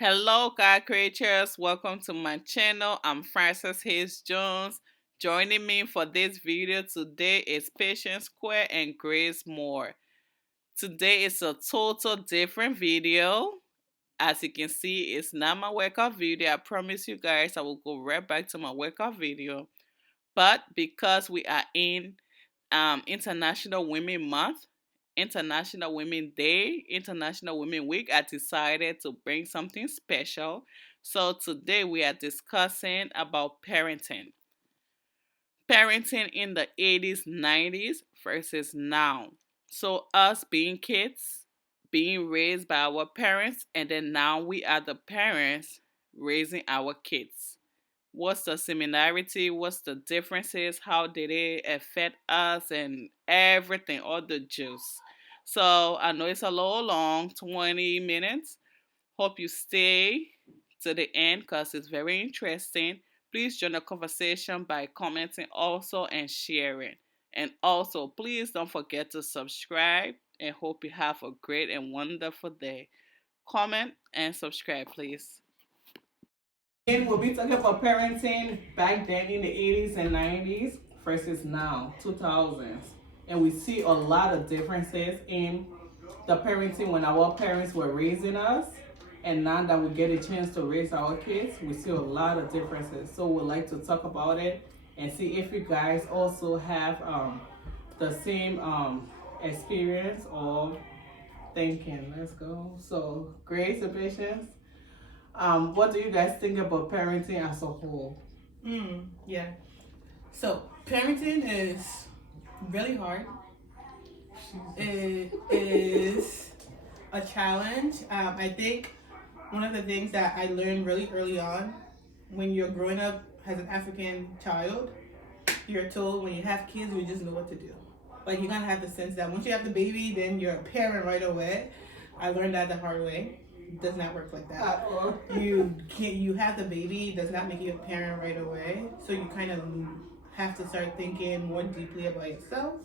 Hello, God creatures. Welcome to my channel. I'm Frances Hayes Jones. Joining me for this video today is Patience Square and Grace Moore. Today is a total different video. As you can see, it's not my workout video. I promise you guys I will go right back to my workout video. But because we are in International Women Month, International Women Day, International Women Week, I decided to bring something special. So today we are discussing about parenting. Parenting in the 80s, 90s versus now. So us being kids, being raised by our parents, and then now we are the parents raising our kids. What's the similarity? What's the differences? How did it affect us and everything, all the juice. So I know it's a little long, 20 minutes. Hope you stay to the end because it's very interesting. Please join the conversation by commenting also and sharing. And also, please don't forget to subscribe and hope you have a great and wonderful day. Comment and subscribe, please. And we'll be talking about parenting back then in the 80s and 90s versus now, 2000s. And we see a lot of differences in the parenting when our parents were raising us. And now that we get a chance to raise our kids, we see a lot of differences. So we'd like to talk about it and see if you guys also have the same experience of thinking. Let's go. So, Grace and Patience. What do you guys think about parenting as a whole? Yeah. So parenting is really hard. It is a challenge. I think one of the things that I learned really early on, when you're growing up as an African child, you're told when you have kids, you just know what to do. Like you kind of have the sense that once you have the baby, then you're a parent right away. I learned that the hard way. It does not work like that. You can't. You have the baby, it does not make you a parent right away. So you kind of have to start thinking more deeply about yourself,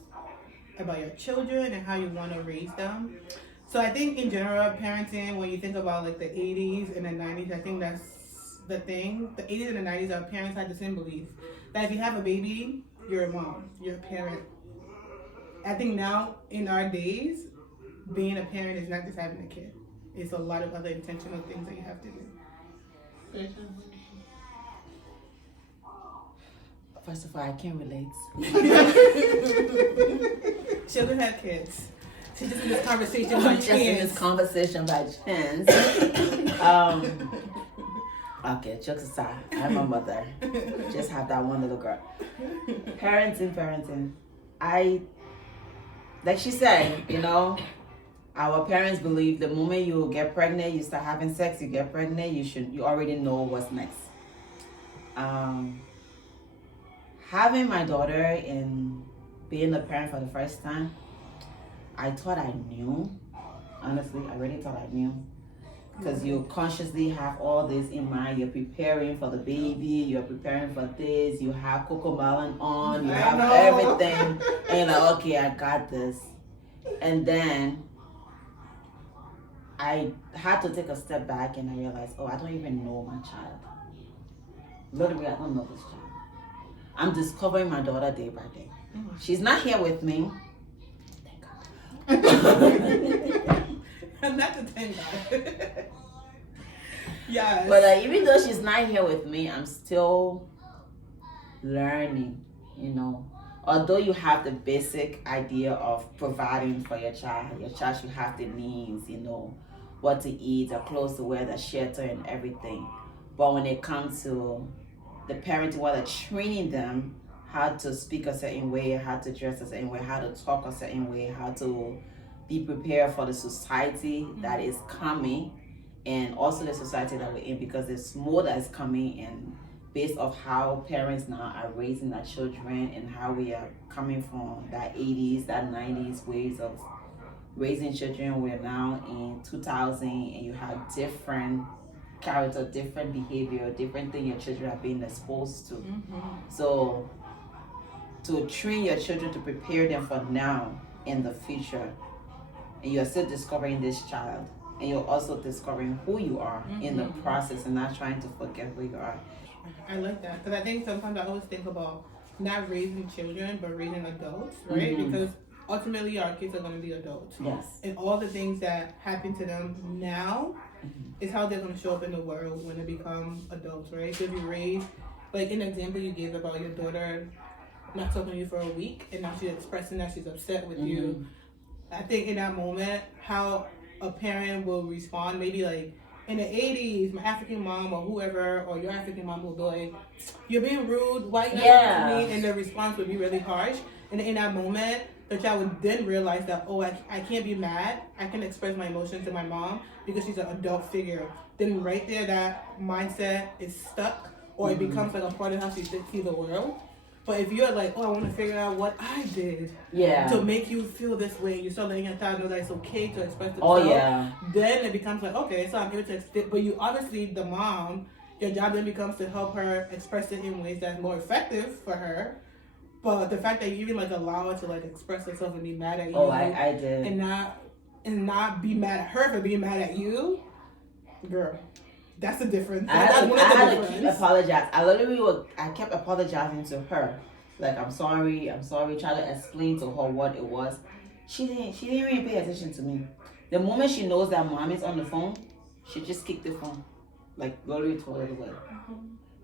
about your children, and how you want to raise them. So I think in general, parenting, when you think about like the 80s and the 90s, I think that's the thing. The 80s and the 90s, our parents had the same belief that if you have a baby, you're a mom, you're a parent. I think now in our days, being a parent is not just having a kid. It's a lot of other intentional things that you have to do. First of all, I can't relate. She doesn't have kids. She's just in this conversation by Just in this chance. conversation by chance. Okay, jokes aside, I'm a mother. Just have that one little girl. Parenting. Like she said, our parents believe the moment you get pregnant, you start having sex, you get pregnant, you already know what's next. Having my daughter and being a parent for the first time, I thought I knew. Honestly, I really thought I knew. Because you consciously have all this in mind. You're preparing for the baby, you're preparing for this, you have Coco Melon on, you have everything. And you're like, okay, I got this. And then I had to take a step back and I realized, I don't even know my child. Literally, I don't know this child. I'm discovering my daughter day by day. She's not here with me. Thank God. Not to thank God. Yes. But even though she's not here with me, I'm still learning, Although you have the basic idea of providing for your child should have the needs, what to eat, a clothes to wear, the shelter and everything. But when it comes to the parenting, while they're training them how to speak a certain way, how to dress a certain way, how to talk a certain way, how to be prepared for the society that is coming, and also the society that we're in, because there's more that's coming, and based off how parents now are raising their children and how we are coming from that 80s, that 90s ways of raising children. We're now in 2000 and you have different character, different behavior, different thing your children are being exposed to. So to train your children, to prepare them for now and the future, and you're still discovering this child, and you're also discovering who you are in the Mhm. process and not trying to forget who you are. I like that because I think sometimes I always think about not raising children but raising adults, right? Mhm. Because ultimately our kids are going to be adults, Yes. and all the things that happen to them now is how they're going to show up in the world when they become adults, right? So if you raise, like an example you gave about your daughter not talking to you for a week and now she's expressing that she's upset with you, I think in that moment how a parent will respond, maybe like in the 80s, my African mom or whoever, or your African mom will be like, you're being rude, why you not Yeah. talking to me? And the response would be really harsh. And in that moment, the child would then realize that, oh, I can't be mad. I can express my emotions to my mom because she's an adult figure. Then right there, that mindset is stuck, or it becomes like a part of how she sees the world. But if you're like, oh, I want to figure out what I did Yeah. to make you feel this way, you start letting your child know that it's okay to express Oh themselves. yeah. Then it becomes like, okay, so I'm able to express. But you obviously, the mom, your job then becomes to help her express it in ways that's more effective for her. But the fact that you even like allow her to like express herself and be mad at you, Oh, I did. and not be mad at her for being mad at you, girl, that's the difference. I That's had one to, of I the had to keep difference. apologize. I kept apologizing to her. Like, I'm sorry, trying to explain to her what it was. She didn't even pay attention to me. The moment she knows that mommy's on the phone, she just kicked the phone. Like, literally throw it away.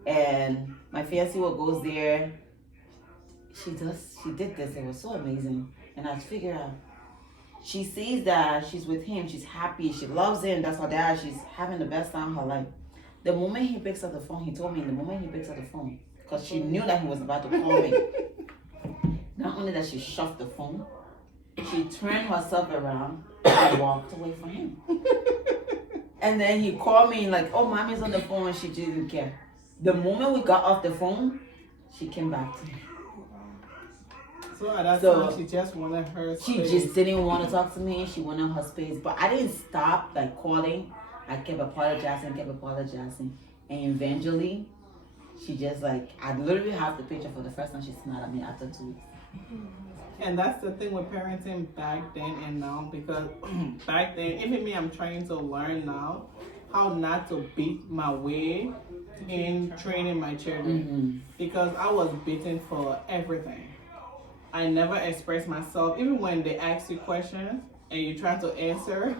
And my fiancé goes there. She did this. It was so amazing. And I figured out, she sees that she's with him, she's happy, she loves him, that's her dad, she's having the best time of her life. The moment he picks up the phone, he told me, the moment he picks up the phone, because she knew that he was about to call me. Not only that she shoved the phone, she turned herself around and walked away from him. And then he called me like, oh, mommy's on the phone, and she didn't care. The moment we got off the phone, she came back to me. So at that So, time, she just wanted her She space. just didn't want to talk to me. She wanted her space. But I didn't stop like calling. I kept apologizing. And eventually, she just like, I literally have the picture for the first time she smiled at me after 2 weeks. And that's the thing with parenting back then and now, because back then, even me, I'm trying to learn now how not to beat my way in training my children. Because I was beaten for everything. I never expressed myself. Even when they ask you questions and you try to answer,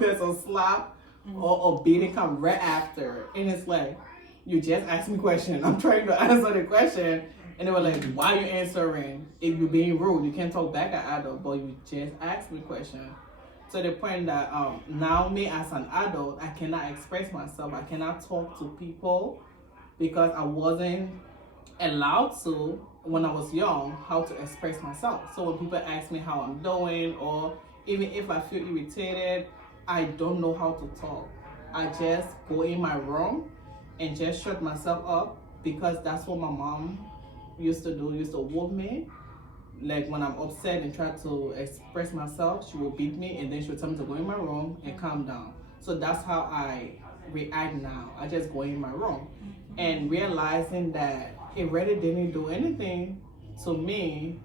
there's a slap or a beating come right after. And it's like, you just asked me a question. I'm trying to answer the question. And they were like, why are you answering? If you're being rude, you can't talk back at adult, but you just asked me a question. To the point that now me as an adult, I cannot express myself. I cannot talk to people because I wasn't allowed to, when I was young, how to express myself. So when people ask me how I'm doing, or even if I feel irritated, I don't know how to talk. I just go in my room and just shut myself up, because that's what my mom used to do. Used to whoop me. Like when I'm upset and try to express myself, she will beat me, and then she would tell me to go in my room and calm down. So that's how I react now. I just go in my room and realizing that it really didn't do anything to me.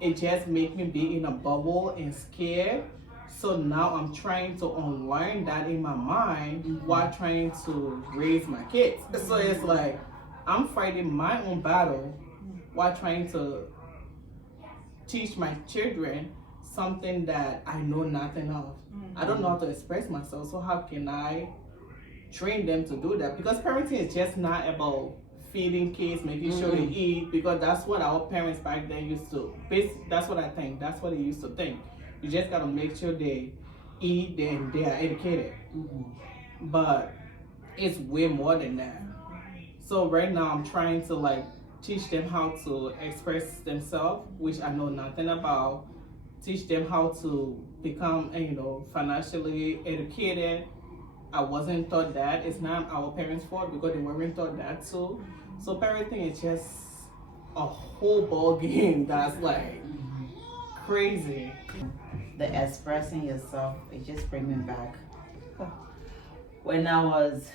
It just made me be in a bubble and scared. So now I'm trying to unlearn that in my mind while trying to raise my kids. So it's like I'm fighting my own battle while trying to teach my children something that I know nothing of. I don't know how to express myself, so how can I train them to do that? Because parenting is just not about feeding kids, making sure they eat, because that's what our parents back then used to. That's what I think. That's what they used to think. You just gotta make sure they eat and they are educated. But it's way more than that. So right now I'm trying to like teach them how to express themselves, which I know nothing about. Teach them how to become, financially educated. I wasn't taught that. It's not our parents' fault because they weren't taught that too. So parenting is just a whole ball game that's like crazy. The expressing yourself, it just brings me back. When I was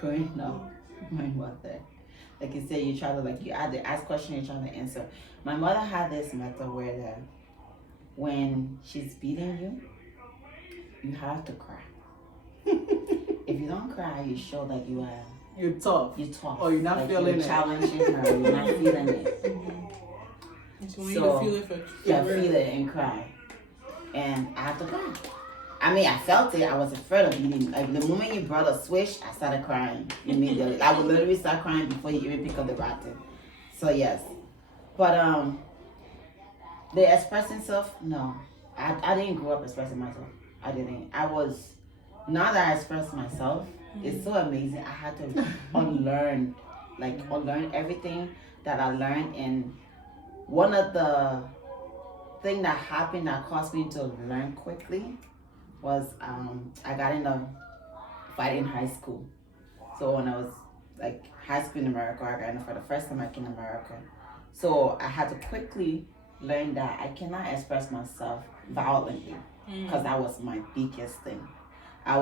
growing up, my mother, like you said, you had to ask questions, you're trying to answer. My mother had this method where when she's beating you, you have to cry. If you don't cry, you show that you are You're tough. you tough. Oh, you're not like feeling you're it. challenging her. You're not feeling it. So we need So, to feel it for Yeah, feel it and cry. And I have to cry. I mean, I felt it. I was afraid of eating. Like the moment you brought a switch, I started crying immediately. I would literally start crying before you even pick up the rattle. So yes, but the expressing self, no, I didn't grow up expressing myself. I didn't. I was now that I express myself, it's so amazing. I had to unlearn everything that I learned. And one of the thing that happened that caused me to learn quickly was I got in a fight in high school. So when I was like high school in America, I got in for the first time like in America. So I had to quickly learn that I cannot express myself violently because that was my biggest thing. I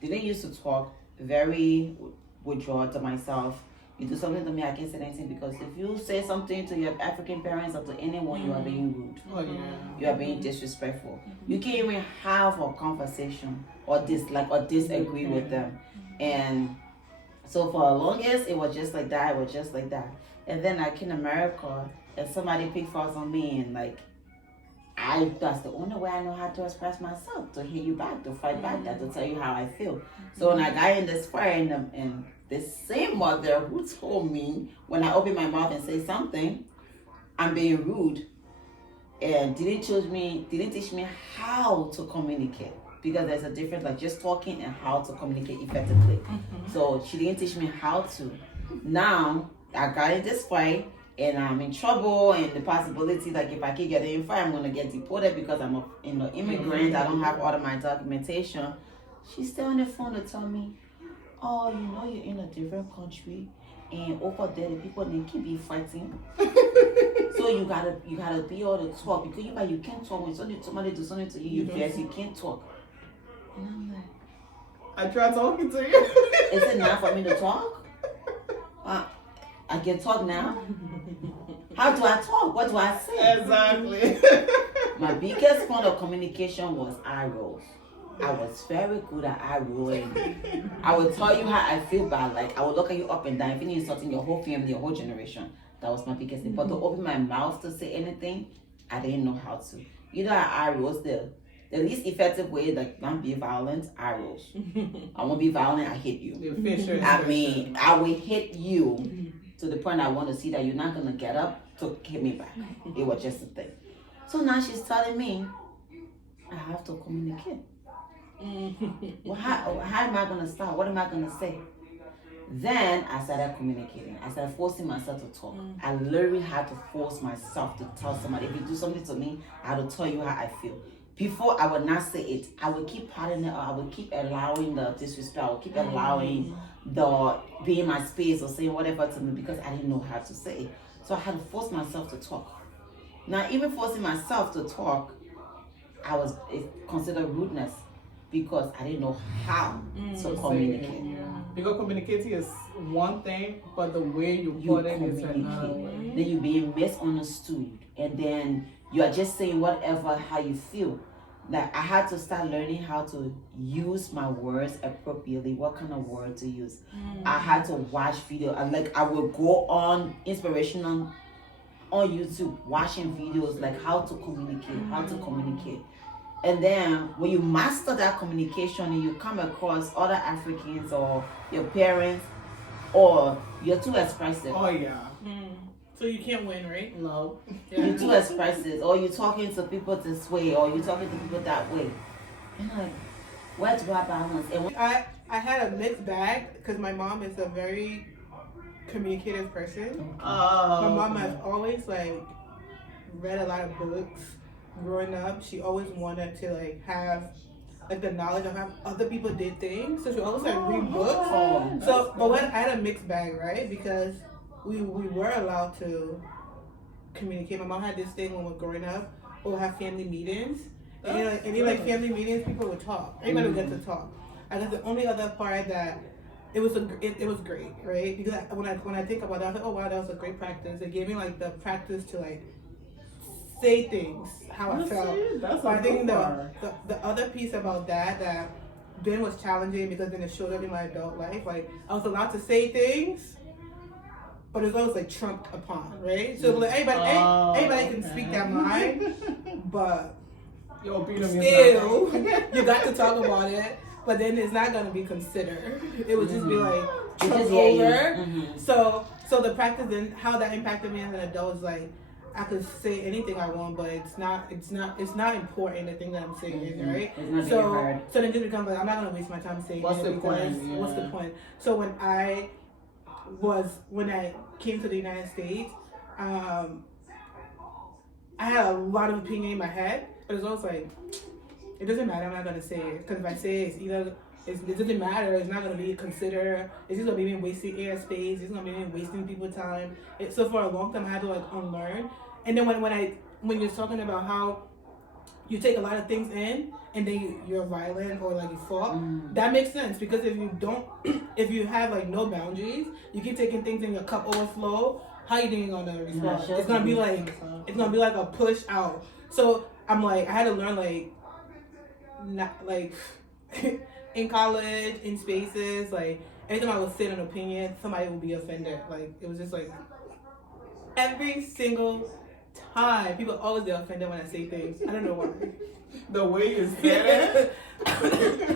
didn't used to talk, very withdrawn to myself. You do something to me, I can't say anything, because if you say something to your African parents or to anyone, you are being rude. Oh yeah. You are being disrespectful. You can't even have a conversation or disagree with them. And so for the longest, it was just like that. It was just like that. And then I came to America, and somebody picked faults on me, and like that's the only way I know how to express myself, to hear you back, to fight back, that to tell you how I feel. So when I got in this fight, and the same mother who told me when I open my mouth and say something, I'm being rude, and didn't teach me how to communicate, because there's a difference like just talking and how to communicate effectively. So she didn't teach me how to. Now I got in this fight and I'm in trouble, and the possibility like if I keep getting in fight, I'm gonna get deported because I'm a immigrant. I don't have all of my documentation. She's still on the phone to tell me, oh, you know, you're in a different country, and over there the people they keep be fighting. So you gotta be able to talk, because you can't talk when somebody do something to you. You can't talk. And I'm like, I tried talking to you. is it not for me to talk? I can talk now. How do I talk? What do I say? Exactly. My biggest form of communication was eye rolls. I was very good at eye rolling. I would tell you how I feel bad. Like I would look at you up and down, if you're insulting your whole family, your whole generation. That was my biggest thing. But to open my mouth to say anything, I didn't know how to. You know, eye rolls, the least effective way, like not be violent, eye rolls. I won't be violent, I hit you. The facial I expression. mean, I will hit you to the point I want to see that you're not gonna get up to hit me back. It was just a thing. So now she's telling me I have to communicate. Well, how am I gonna start? What am I gonna say? Then I started communicating. I started forcing myself to talk. I literally had to force myself to tell somebody. If you do something to me, I had to tell you how I feel. Before, I would not say it. I would keep parting it, or I would keep allowing the disrespect. I would keep allowing the being my space or saying whatever to me, because I didn't know how to say it. So I had to force myself to talk. Now, even forcing myself to talk, it's considered rudeness, because I didn't know how to communicate. Yeah. Because communicating is one thing, but the way you put it is another way. Then you're being misunderstood, and then you are just saying whatever how you feel. Like I had to start learning how to use my words appropriately. What kind of word to use? I had to watch video, and like I would go on inspirational on YouTube, watching videos like how to communicate. And then when you master that communication and you come across other Africans or your parents, or you're too expressive. Oh yeah. So you can't win, right? No. You're too expressive, or you're talking to people this way, or you're talking to people that way. And like, where do I balance? And I had a mixed bag because my mom is a very communicative person. My mom has always like read a lot of books. Growing up, she always wanted to like have like the knowledge of how other people did things. So she always like read books. So, but when I had a mixed bag, right? Because we were allowed to communicate. My mom had this thing when we were growing up. We'll have family meetings. And any like family meetings, people would talk. Everybody would get to talk. I guess the only other part that it was great, right? Because when I think about that, I was like, oh wow, that was a great practice. It gave me like the practice to like say things how I felt. That's So I a think good part. the other piece about that then was challenging because then it showed up in my adult life. Like I was allowed to say things, but it's always like trumped upon, right? So like anybody can speak their mind, but Yo, beat him still you got to talk about it. But then it's not gonna be considered. It would just be like trumped over. So the practice and how that impacted me as an adult is like I could say anything I want, but it's not important the thing that I'm saying, right? So then it just becomes like I'm not gonna waste my time saying What's it the because point? Yeah. what's the point? So when I came to the United States, I had a lot of opinion in my head, but it's also like it doesn't matter. I'm not gonna say it because if I say it, it doesn't matter. It's not gonna be considered. It's just gonna be me wasting airspace. It's gonna be me wasting people's time. So for a long time, I had to like unlearn. And then when you're talking about how you take a lot of things in and then you're violent or like you fought, that makes sense because if you have like no boundaries, you keep taking things in your cup overflow. How you think you're gonna respond? It's gonna be like a push out. So I'm like I had to learn like not like in college, in spaces, like anytime I would say an opinion, somebody would be offended. Like it was just like every single time, people always get offended when I say things. I don't know why. The way you said it,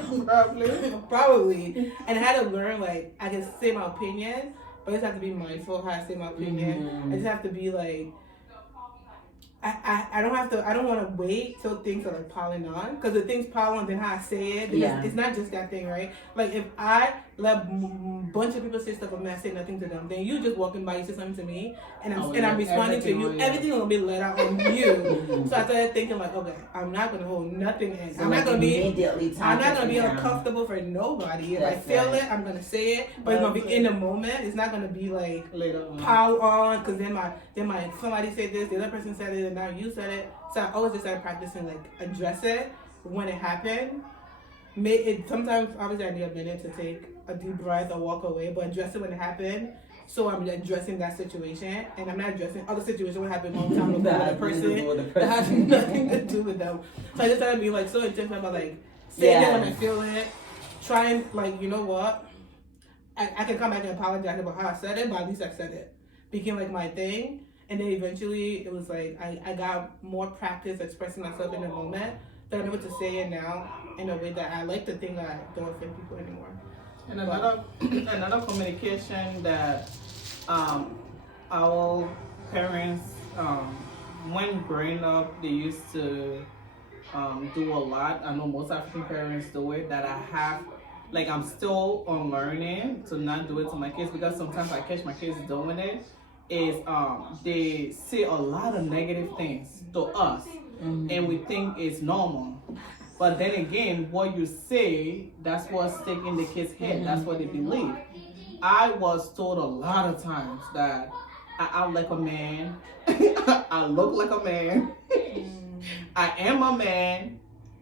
Probably. And I had to learn like I can say my opinion, but I just have to be mindful of how I say my opinion. I just have to be like I don't want to wait till things are like piling on because the things pile on then how I say it because it's not just that thing, right? Like if I let a bunch of people say stuff and I say nothing to them, then you just walking by, you say something to me and I'm responding to you, everything will be let out on you. So I started thinking like, okay, I'm not gonna hold nothing in. So I'm not gonna be down. uncomfortable for nobody. If I feel it, I'm gonna say it, but it's gonna be in the moment. It's not gonna be like later on. pile on because then my somebody said this, the other person said it, and now you said it. So I always just started practicing like address it when it happened. Sometimes obviously I need a minute to take a deep breath or walk away, but address it when it happened. So I'm addressing that situation, and I'm not addressing other situations what happened a long time ago with a person that has nothing to do with them. So I just started being like so intentional about like saying it when I feel it, trying like you know what, I can come back and apologize about how I said it, but at least I said it. Became like my thing. And then eventually it was like I got more practice expressing myself in the moment that I'm able to say it now in a way that I like to think that I don't offend people anymore. And another communication that our parents when growing up they used to do a lot. I know most African parents do it that I have like I'm still unlearning to not do it to my kids because sometimes I catch my kids doing it. Is they say a lot of negative things to us and we think it's normal, but then again what you say that's what's sticking in the kids' head. That's what they believe. I was told a lot of times that I act like a man, I look like a man, I am a man,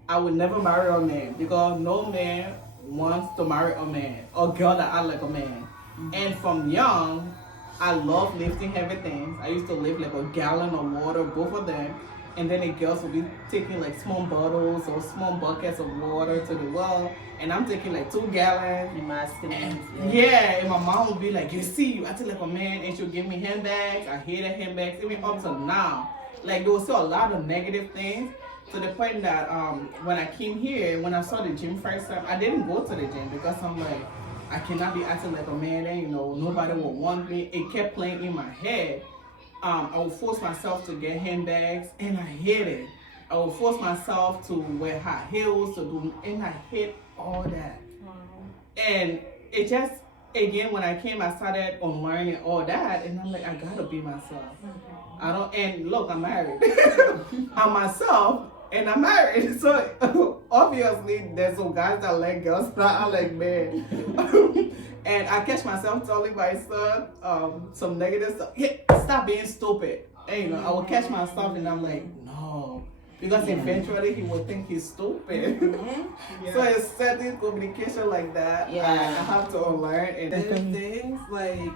I would never marry a man because no man wants to marry a man or girl that act like a man. And from young I love lifting heavy things. I used to lift like a gallon of water, both of them. And then the girls would be taking like small bottles or small buckets of water to the well. And I'm taking like 2 gallons. And my mom would be like, you see, you acting like a man. And she'll give me handbags. I hated handbags, even up to now. Like there was still a lot of negative things. To the point that when I came here, when I saw the gym first time, I didn't go to the gym because I'm like, I cannot be acting like a man and, you know, nobody will want me. It kept playing in my head. I would force myself to get handbags and I hate it. I would force myself to wear high heels and I hate all that. And it just, again, when I came, I started unlearning all that and I'm like, I gotta be myself. And look, I'm married. I'm myself. And I'm married, so obviously there's some guys that like girls, but I like men. And I catch myself telling my son some negative stuff. Hey, stop being stupid. And, you know, I will catch myself and I'm like, no. Because eventually he will think he's stupid. So it's certain communication like that. I have to unlearn. And things like,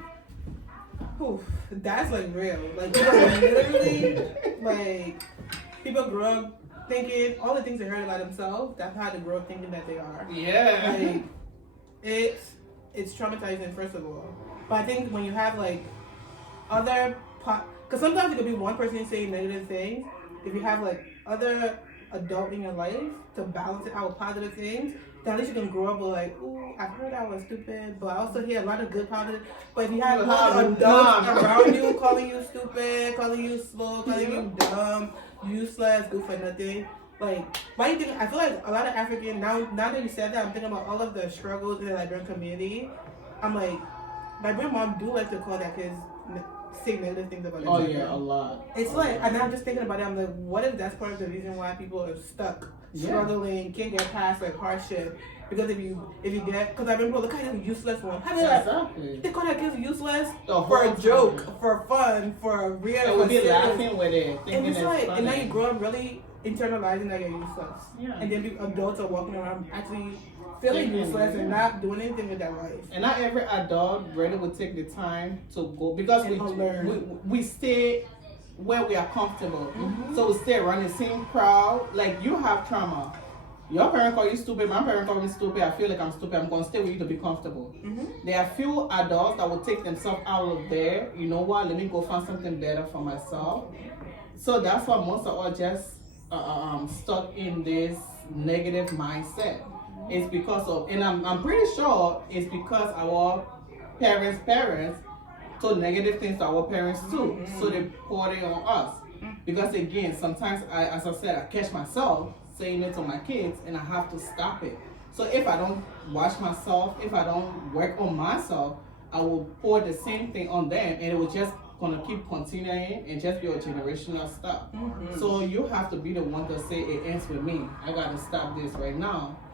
that's like real. Like, literally, like, people grow up thinking all the things they heard about themselves. That's how they grow up thinking that they are. Yeah. Like, it's traumatizing first of all. But I think when you have like other, because sometimes it could be one person saying negative things. If you have like other adult in your life to balance it out with positive things, then at least you can grow up with like, ooh, I heard I was stupid, but I also hear a lot of good positive. But if you have adults around you calling you stupid, calling you slow, calling you dumb, useless, good for nothing. Like, why do you think? I feel like a lot of African now that you said that, I'm thinking about all of the struggles in the Liberian community. I'm like, Liberian mom do like to call their kids say negative things about their Oh children. yeah, a lot. It's like, and I'm just thinking about it. I'm like, what if that's part of the reason why people are stuck, struggling, can't get past like hardship? Because if you get, because I remember, look at them useless one. I mean, Exactly. they call their kids useless The for a whole joke, time. for fun, for real. And for we'll be serious. laughing with it, And thinking it's it's like, funny. and now you grow up really internalizing that you're useless. Yeah. And then adults are walking around actually feeling Thinking, useless and yeah. not doing anything with their life. And not every adult really would take the time to go because And learn. we stay where we are comfortable. Mm-hmm. So we stay around the same crowd. Like you have trauma. Your parent call you stupid, my parent call me stupid, I feel like I'm stupid, I'm gonna stay with you to be comfortable. Mm-hmm. There are few adults that will take themselves out of there, you know what, let me go find something better for myself. So that's why most of us just stuck in this negative mindset. It's because of, and I'm pretty sure it's because our parents told negative things to our parents too. So they poured it on us. Because again, sometimes as I said, I catch myself saying it to my kids and I have to stop it. So if I don't watch myself, if I don't work on myself, I will pour the same thing on them and it will just gonna keep continuing and just be a generational stuff. So you have to be the one to say it ends with me. I gotta stop this right now.